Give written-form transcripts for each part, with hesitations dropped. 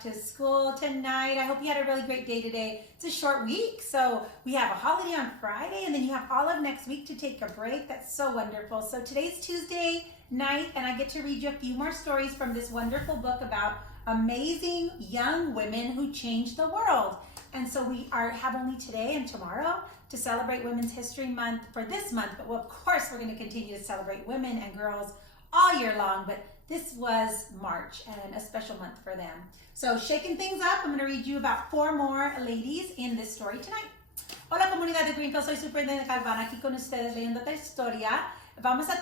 back to school tonight. I hope you had a really great day today. It's a short week, so we have a holiday on Friday, and then you have all of next week to take a break. That's so wonderful. So today's Tuesday night, and I get to read you a few more stories from this wonderful book about amazing young women who changed the world. And so we have only today and tomorrow to celebrate Women's History Month for this month, but of course we're going to continue to celebrate women and girls all year long, but this was March and a special month for them. So shaking things up, I'm going to read you about 4 more ladies in this story tonight. Hola comunidad de Greenfield, soy Superintendente Calvana aquí con ustedes leyendo esta historia. Vamos a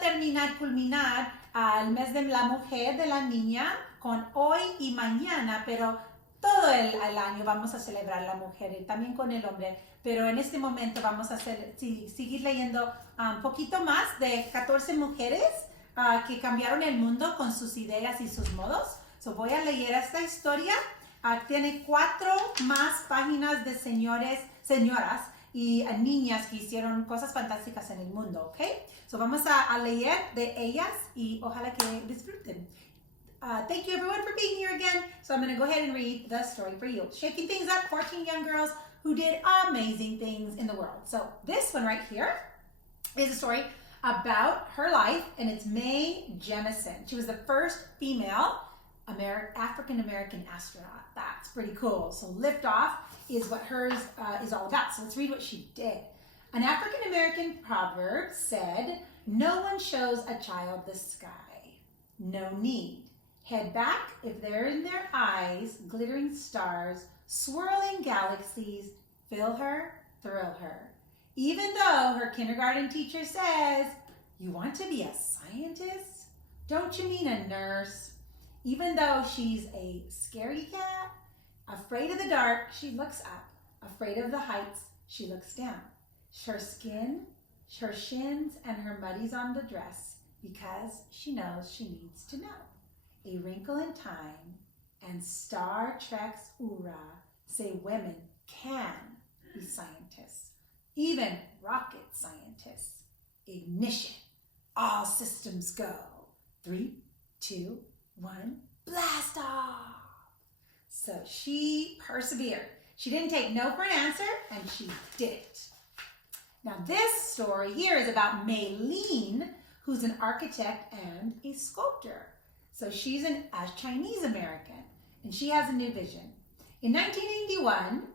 culminar el mes de la mujer, de la niña, con hoy y mañana, pero todo el año vamos a celebrar la mujer y también con el hombre. Pero en este momento vamos a seguir leyendo un poquito más de 14 mujeres que cambiaron el mundo con sus ideas y sus modos. So voy a leer esta historia. Tiene 4 más páginas de señoras y niñas que hicieron cosas fantásticas en el mundo, ¿ok? So vamos a leer de ellas y ojalá que disfruten. Thank you everyone for being here again. So I'm going to go ahead and read the story for you. Shaking things up, 14 young girls who did amazing things in the world. So this one right here is a story about her life, and it's Mae Jemison. She was the first female African-American astronaut. That's pretty cool. So liftoff is what hers is all about. So let's read what she did. An African-American proverb said, "No one shows a child the sky. No need. Head back if they're in their eyes, glittering stars, swirling galaxies, fill her, thrill her." Even though her kindergarten teacher says, "You want to be a scientist? Don't you mean a nurse?" Even though she's a scaredy cat, afraid of the dark, she looks up. Afraid of the heights, she looks down. Her skin, her shins, and her muddies on the dress because she knows she needs to know. A Wrinkle in Time and Star Trek's Ura say women can be scientists. Even rocket scientists. Ignition. All systems go. 3, 2, 1, blast off. So she persevered. She didn't take no for an answer, and she did it. Now this story here is about Maylene, who's an architect and a sculptor. So she's a Chinese American, and she has a new vision. In 1981,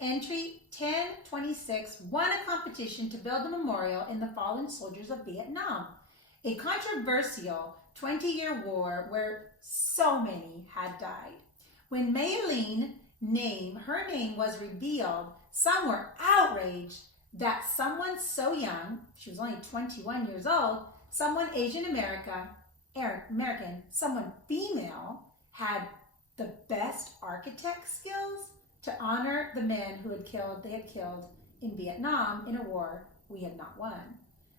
Entry 1026 won a competition to build a memorial in the fallen soldiers of Vietnam, a controversial 20-year war where so many had died. When Maylene her name was revealed, some were outraged that someone so young, she was only 21 years old, someone Asian American, someone female, had the best architect skills to honor the men they had killed in Vietnam in a war we had not won.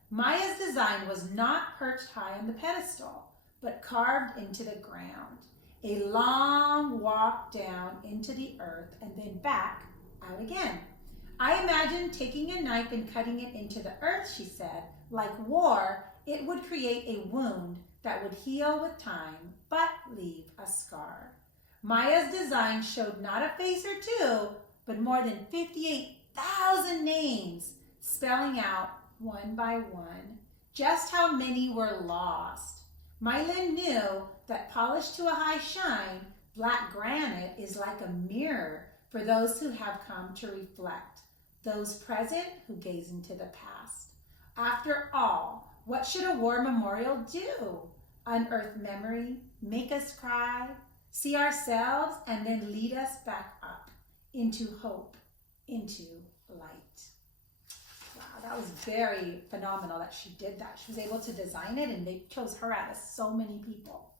Maya's design was not perched high on the pedestal, but carved into the ground. A long walk down into the earth and then back out again. "I imagined taking a knife and cutting it into the earth," she said. "Like war, it would create a wound that would heal with time, but leave a scar." Maya's design showed not a face or 2, but more than 58,000 names, spelling out one by one just how many were lost. Maylene knew that polished to a high shine, black granite is like a mirror for those who have come to reflect, those present who gaze into the past. After all, what should a war memorial do? Unearth memory, make us cry, see ourselves, and then lead us back up into hope, into light. Wow, that was very phenomenal that she did that. She was able to design it, and they chose her out of so many people.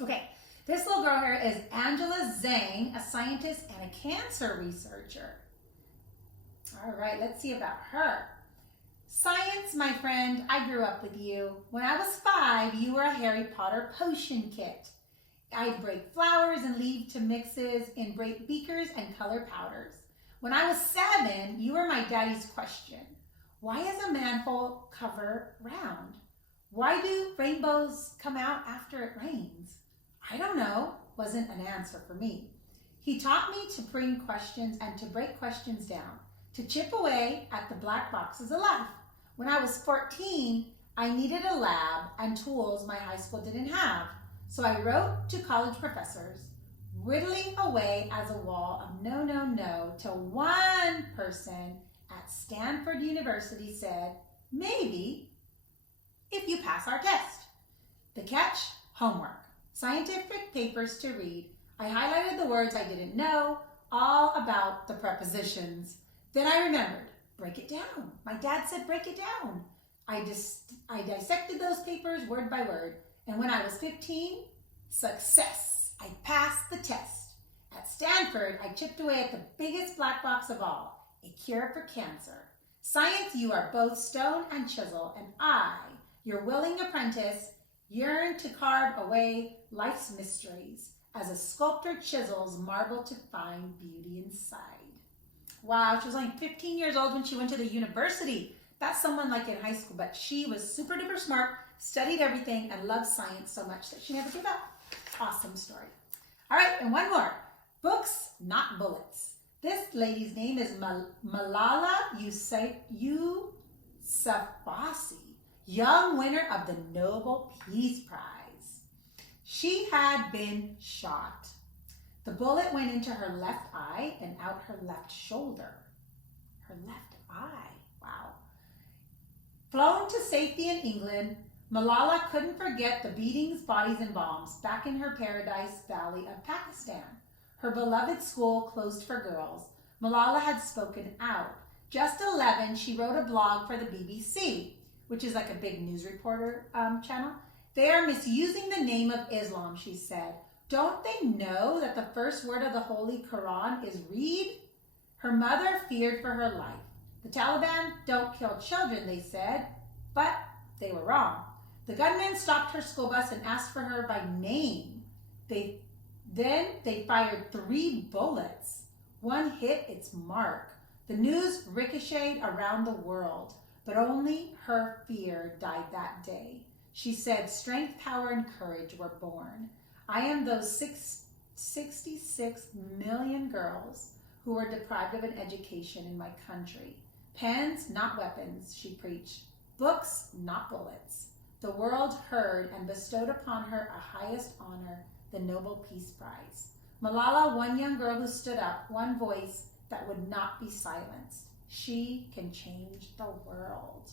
Okay, this little girl here is Angela Zhang, a scientist and a cancer researcher. All right, let's see about her. Science, my friend, I grew up with you. When I was 5, you were a Harry Potter potion kit. I'd break flowers and leave to mixes in break beakers and color powders. When I was 7, you were my daddy's question. Why is a manhole cover round? Why do rainbows come out after it rains? I don't know. wasn't an answer for me. He taught me to bring questions and to break questions down, to chip away at the black boxes of life. When I was 14, I needed a lab and tools my high school didn't have. So I wrote to college professors, whittling away as a wall of no, no, no, till one person at Stanford University said, maybe, if you pass our test. The catch? Homework. Scientific papers to read. I highlighted the words I didn't know, all about the prepositions. Then I remembered, break it down. My dad said break it down. I dissected those papers word by word. And when I was 15, success. I passed the test. At Stanford, I chipped away at the biggest black box of all, a cure for cancer. Science, you are both stone and chisel, and I, your willing apprentice, yearn to carve away life's mysteries as a sculptor chisels marble to find beauty inside. Wow, she was only 15 years old when she went to the university. That's someone like in high school, but she was super duper smart, studied everything, and loved science so much that she never gave up. Awesome story. All right, and one more. Books, not bullets. This lady's name is Malala Yousafzai, young winner of the Nobel Peace Prize. She had been shot. The bullet went into her left eye and out her left shoulder. Her left eye, wow. Flown to safety in England, Malala couldn't forget the beatings, bodies, and bombs back in her Paradise Valley of Pakistan. Her beloved school closed for girls. Malala had spoken out. Just 11, she wrote a blog for the BBC, which is like a big news reporter channel. They are misusing the name of Islam, she said. Don't they know that the first word of the Holy Quran is read? Her mother feared for her life. The Taliban don't kill children, they said, but they were wrong. The gunmen stopped her school bus and asked for her by name. Then they fired 3 bullets. One hit its mark. The news ricocheted around the world, but only her fear died that day. She said, strength, power, and courage were born. I am those 66 million girls who were deprived of an education in my country. Pens, not weapons, she preached. Books, not bullets. The world heard and bestowed upon her a highest honor, the Nobel Peace Prize. Malala, one young girl who stood up, one voice that would not be silenced. She can change the world.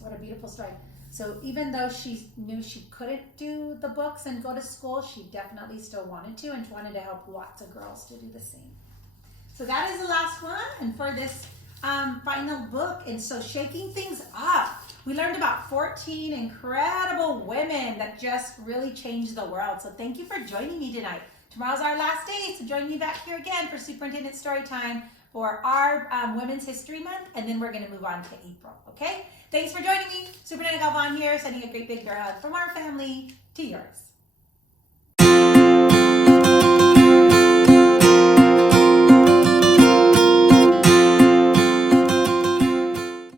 What a beautiful story. So even though she knew she couldn't do the books and go to school, she definitely still wanted to, and she wanted to help lots of girls to do the same. So that is the last one, and for this final book. And so shaking things up, we learned about 14 incredible women that just really changed the world. So thank you for joining me tonight. Tomorrow's our last day, so join me back here again for Superintendent Storytime for our Women's History Month, and then we're going to move on to April, okay? Thanks for joining me. Superintendent Galvan here, sending a great big hug from our family to yours.